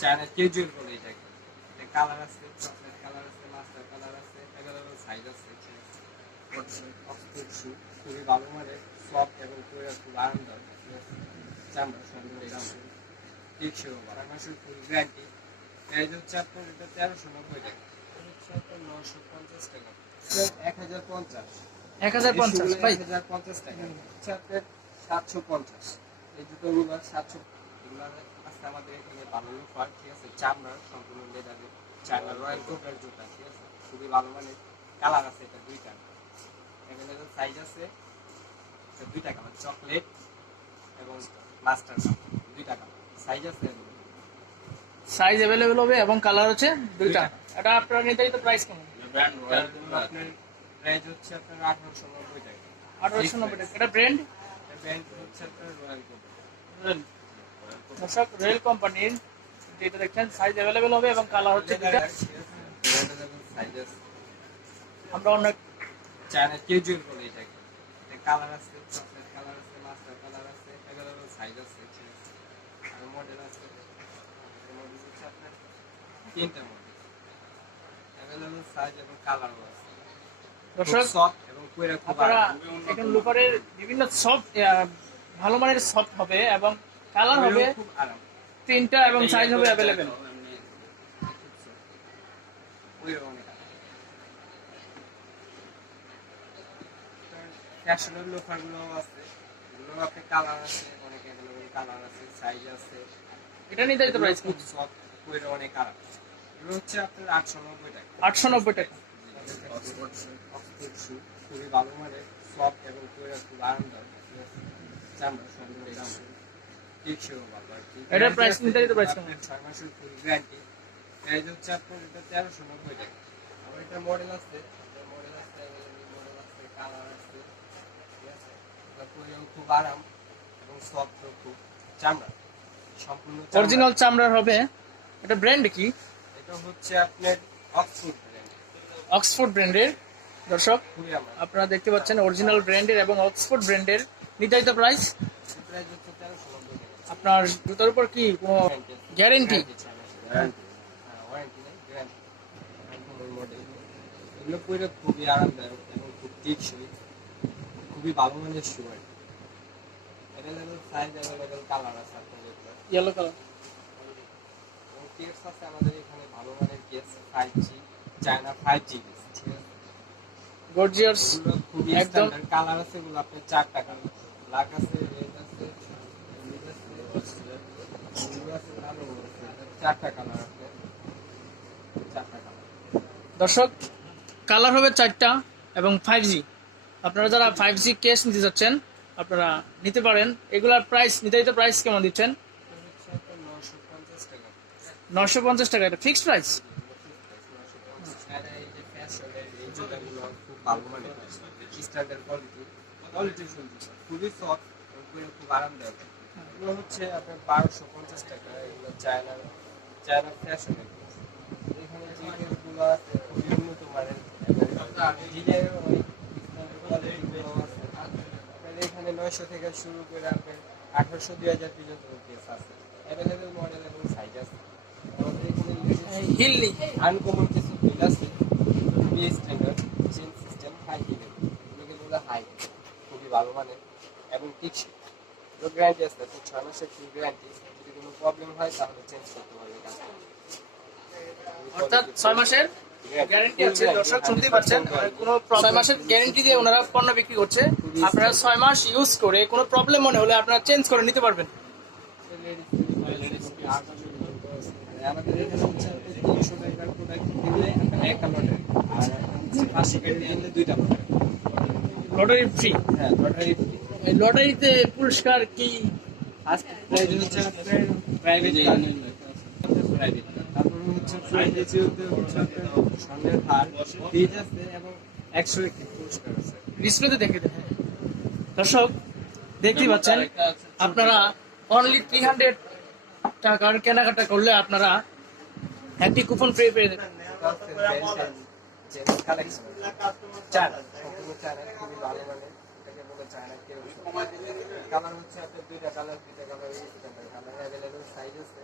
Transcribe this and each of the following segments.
China casual বলে এটাকে। এটা কালার আছে, চকলেট কালার আছে, মাস্টার কালার আছে, অ্যাভেলেবল সাইজ আছে। অক্সফোর্ড শু খুবই ভালো মানের, সফট এবং খুব আরামদায়ক। চামড়া সুন্দর আছে, টেকসই বারাণসীর ফুল গ্যারান্টি। প্রাইস হচ্ছে আপনার এটা 1390 টাকা, হচ্ছে আপনার 950 টাকা, 1050, 1050 ভাই, 1050 টাকা হচ্ছে আপনার 750। এই জুতোগুলো 700। এগুলো আজকে আমাদের এখানে ভালো অফার, ঠিক আছে। চামড়ার সম্পূর্ণ লেদারের চায়না রয়্যাল কোবরার জুতা, ঠিক আছে। খুবই ভালো মানের, কালার আছে এটা দুইটা, অ্যাভেলেবল সাইজ আছে। এটা দুইটা কালার, চকলেট এবং মাস্টার, দুইটা কালার সাইজ আছে। সাইজ अवेलेबल হবে এবং কালার হচ্ছে দুইটা। এটা আপনার নির্ধারিত প্রাইস কেমন? আপনার প্রাইস হচ্ছে আপনার 1890 টাকা, 1890 টাকা। এটা ব্র্যান্ড ব্র্যান্ড হচ্ছে আপনার রয়্যাল কোবরা। দর্শক, রয়্যাল কোম্পানির যেটা দেখছেন সাইজ अवेलेबल হবে এবং কালার হচ্ছে দুইটা। সাইজ আছে। আমরা অনেক চায়না ক্যাজুয়াল বলে এটাকে। এটা কালার আছে, চকলেট কালার আছে, মাস্টার কালার আছে, অ্যাভেলেবল সাইজ আছে, আর মডেল আছে। মডেল হচ্ছে আপনার তিনটা মডেল, অ্যাভেলেবল সাইজ এবং কালারও আছে। দর্শক, সফট এবং কইরা খুব আপনারা আরাম। এখন লুফারের বিভিন্ন সফট ভালো মানের সফট হবে এবং কালার হবে খুব আরাম। তিনটা এবং সাইজ হবে अवेलेबल। ফ্যাশনের লোফারগুলো আছে, এগুলো আপনি কালার আছে, অনেক অ্যাভেলেবল কালার আছে, সাইজ আছে। এটা নির্ধারিত প্রাইস খুব সফট, কইরা অনেক আরাম। এগুলো হচ্ছে আপনার 890 টাকা, 890 টাকা। অক্সফোর্ড শু খুবই ভালো মানের, সফট এবং কইরা খুব আরামদায়ক, চামড়া সুন্দর আছে, টেকসই ভালো আর কি। এটার প্রাইস নির্ধারিত প্রাইস কেমন? 6 মাসের ফুল গ্যারান্টি। প্রাইস হচ্ছে আপনার এটা 1390 টাকা। আমার এটা মডেল আছে, মডেল আছে, মডেল আছে, কালার আছে, ঠিক আছে। এটা পরেও খুব আরাম এবং সফট খুব, চামড়া সম্পূর্ণ অরিজিনাল চামড়ার হবে। এটা ব্র্যান্ড কি? এটা হচ্ছে আপনার অক্সফোর্ড ব্র্যান্ড, অক্সফোর্ড ব্র্যান্ডের। দর্শক, খুবই আমার আপনারা দেখতে পাচ্ছেন অরিজিনাল ব্র্যান্ডের এবং অক্সফোর্ড ব্র্যান্ডের নির্ধারিত প্রাইস। প্রাইস হচ্ছে 1390 টাকা। আপনার জুতার উপর কি কোনো গ্যারেন্টি? ওয়ারেন্টি নেই, গ্যারান্টি। মডেল এগুলো পরে খুবই আরামদায়ক এবং খুব টেকসই, খুবই ভালো মানের শু আর কি। অ্যাভেলেবল সাইজ, অ্যাভেলেবল কালার আছে আপনাদের এগুলো। Yellow colour. এবং কেস আছে আমাদের এখানে ভালো মানের case, 5G China 5G case, ঠিক আছে। গর্জিয়াস এগুলো খুবই একদম। স্ট্যান্ডার্ড কালার আছে, এগুলো আপনার 4টা কালার, ব্ল্যাক আছে, রেড আছে, নীল আছে, ব্লু আছে, কালো আছে, 4টা কালার আছে, 4টা কালার। দর্শক, কালার হবে 4টা এবং 5G। আপনারা যারা 5G কেস নিতে যাচ্ছেন আপনারা নিতে পারেন। এগুলার প্রাইস, নির্ধারিত প্রাইস কেমন দিচ্ছেন? এটা হচ্ছে আপনার 950 টাকা। 950 টাকা। এটা ফিক্সড প্রাইস। এই যে ফ্যাশনের এই জুতাগুলো খুব ভালো মানের, স্ট্যান্ডার্ড কোয়ালিটি শুনছি, খুবই সফট এবং খুব আরামদায়ক। এগুলো হচ্ছে আপনার 1250 টাকা। এগুলো চায়না ফ্যাশনের। এখানে যে কেসগুলো আছে খুবই উন্নত মানের, ডিজাইনের অনেক কোয়ালিটিগুলো আছে। আপনার এখানে 900 থেকে শুরু করে আপনার 1800 2000 পর্যন্ত কেস আছে, অ্যাভেলেবল মডেল এবং সাইজ আছে। আমাদের এখানে হিল নেই। আনকমন কিছু হিল আছে, খুবই স্ট্যান্ডার্ড চেন সিস্টেম, হাই হিলের, এগুলো হাই, খুবই ভালো মানের এবং টিকসই। এগুলো গ্যারান্টি আছে, 6 মাসের ফুল গ্যারান্টি। যদি কোনো প্রবলেম হয় তাহলে চেঞ্জ করতে পারবে কাস্টমার। অর্থাৎ 6 মাসের গ্যারান্টি আছে। দর্শক, শুনতেই পাচ্ছেন, কোনো 6 মাসের গ্যারান্টি দিয়ে ওনারা পণ্য বিক্রি করছে। আপনারা 6 মাস ইউজ করে কোনো প্রবলেম মনে হলে আপনারা চেঞ্জ করে নিতে পারবেন। আমাদের এখানে হচ্ছে 300 টাকার প্রোডাক্ট দিলে একটা লটারি, আর 500 টাকা দিলে 2টা লটারি। Lottery free. হ্যাঁ, লটারি ফ্রি। এই লটারিতে পুরস্কার কি? ফার্স্ট প্রাইজ হচ্ছে আপনার প্রাইভেট কার, প্রাইভেট কার। তারপর হচ্ছে দ্বিতীয়তে হচ্ছে আপনার স্বর্ণের হার, ফ্রিজ আছে এবং 100 একটি পুরস্কার আছে। ডিসপ্লেতে দেখে দেন। দর্শক, দেখতেই পাচ্ছেন, আপনারা অনলি 300 টাকার কেনাকাটা করলে আপনারা একটি কুপন ফ্রি পেয়ে যাবেন। জেন্টস কালেকশন চায়না, সম্পূর্ণ চায়না, খুবই ভালো মানের। এটাকে বলে চায়না কেউ। কালার হচ্ছে আপনার 2টা কালার, 2টা কালার, কালার অ্যাভেলেবল সাইজ আছে।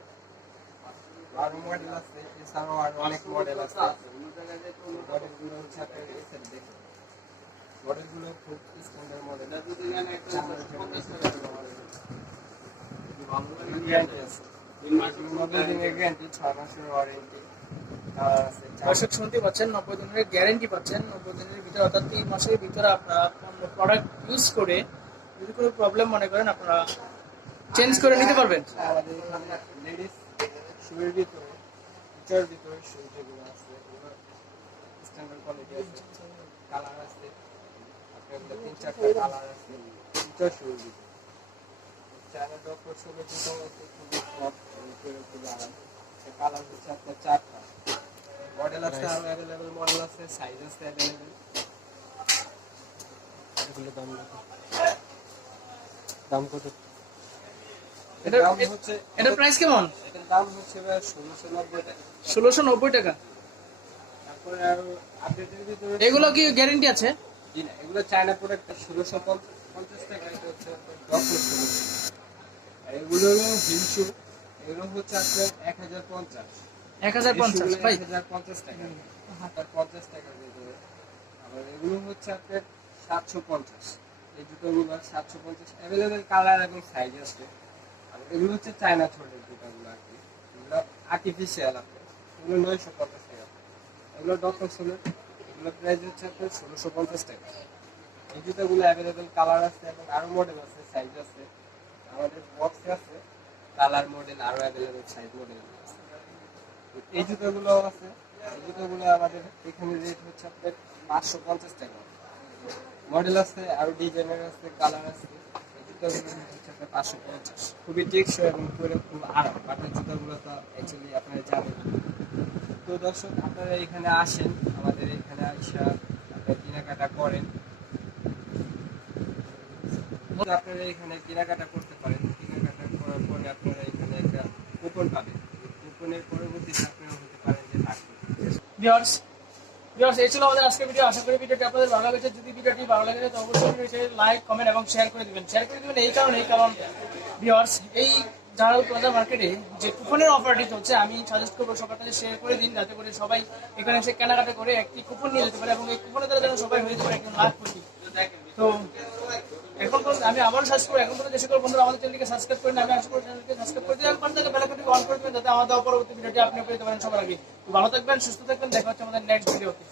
আরো মডেল আছে, এছাড়াও আরো অনেক মডেল আছে। মডেলগুলো হচ্ছে আপনার এই সাইড দেখুন, মডেলগুলো খুব স্ট্যান্ডার্ড মডেল। গ্যারান্টি আছে, 90 দিনের গ্যারান্টি, 6 মাসের ওয়ারেন্টি। কালার আছে দর্শক শুনতে পাচ্ছেন, 90 দিনের গ্যারেন্টি পাচ্ছেন। 90 দিনের ভিতরে অর্থাৎ 3 মাসের ভিতরে আপনারা প্রোডাক্ট ইউজ করে যদি কোনো প্রবলেম মনে করেন আপনারা চেঞ্জ করে নিতে পারবেন। আমাদের এখানে লেডিস শুয়ের ভিতরে, ফিচার ভিতরে শু যেগুলো আছে এগুলো স্ট্যান্ডার্ড কোয়ালিটি আছে, কালার আছে আপনার 3-4টা কালার আছে ফিচার শুয়ের ভিতরে। চায়না ডক্টর শুয়ের জুতো আছে খুবই সফট, খুবই আরাম। কালার হচ্ছে আপনার 4টা, মডেল আছে আরো অ্যাভেলেবেল মডেল আছে, সাইজ আছে অ্যাভেলেবেল। এগুলো দাম কত? এটার দাম হচ্ছে, এটার প্রাইস কেমন? এটার দাম হচ্ছে ভাই 1690 টাকা। 1690 টাকা। তারপরে আরো আপডেটের ভিতরে এগুলো কি গ্যারেন্টি আছে? জি না, এগুলো চায়না প্রোডাক্ট 1650 টাকা। এটা হচ্ছে ডক্টর শুজ। আর এগুলো হলো হিল শু, এগুলো হচ্ছে আপনার 1050। 1050 ভাই। 1050 টাকা, হাতার 50 টাকার ভিতরে। আবার এগুলো হচ্ছে আপনার 750। এই জুতোগুলো 750, অ্যাভেলেবেল কালার এবং সাইজ আছে। আর এগুলো হচ্ছে চায়না থ্রেডের জুতাগুলো আর কি, এগুলো আর্টিফিশিয়াল আপনার, এগুলো 950 টাকা। এগুলো ডক্টর শুজের, এগুলো প্রাইস হচ্ছে আপনার 1650 টাকা। এই জুতাগুলো অ্যাভেলেবেল কালার আছে এবং আরো মডেল আছে, সাইজ আছে। আমাদের বক্সে আছে কালার মডেল আরো অ্যাভেলেবেল সাইজ মডেল আছে। এই জুতোগুলো আছে, এই জুতোগুলো আমাদের এখানে রেট হচ্ছে আপনার 550 টাকা। মডেল আছে আরো ডিজাইনের আছে, কালার আছে। এই জুতোগুলো হচ্ছে আপনার 550। খুবই টেকসই এবং পরে খুব আরাম। কাঠের জুতোগুলো তো অ্যাকচুয়ালি আপনারা জানেন। তো দর্শক আপনারা এখানে আসেন, আমাদের এখানে আইসা আপনারা কেনাকাটা করেন। আপনারা এখানে কেনাকাটা করতে পারেন। কেনাকাটা করার পরে আপনারা এখানে একটা কুপন পাবেন। কুপনের পরবর্তীতে আপনারা হতে পারেন যে থাকবে। ভিউয়ার্স এই ছিল আমাদের আজকের ভিডিও। আশা করি ভিডিওটি আপনাদের ভালো লেগেছে। যদি ভিডিওটি ভালো লাগে তো অবশ্যই ভিডিওটি লাইক, কমেন্ট এবং শেয়ার করে দিবেন। শেয়ার করে দিবেন কারণ ভিউয়ার্স এই জালাল প্লাজা মার্কেটে যে কুপনের অফারটি চলছে, আমি সাজেস্ট করবো সবার কাছে শেয়ার করে দিন, যাতে করে সবাই এখানে এসে কেনাকাটা করে একটি কুপন নিয়ে যেতে পারে এবং এই কুপনের দ্বারা যেন সবাই হয়ে যেতে পারে একজন লাখপতি। তো এখন পর্যন্ত আমি আবারও সাজেস্ট করবো, এখন পর্যন্ত যে সকল বন্ধুরা আমাদের চ্যানেলকে সাবস্ক্রাইব করেন, আমি আশা করি চ্যানেলকে সাবস্ক্রাইব করে দিবেন, পাশে থাকা বেল আইকনটি অন করে দিবেন, যাতে আমাদের পরবর্তী ভিডিওটি আপনি পেতে পারেন সবার আগে। তো ভালো থাকবেন, সুস্থ থাকবেন, দেখা হচ্ছে আমাদের নেক্সট ভিডিওতে।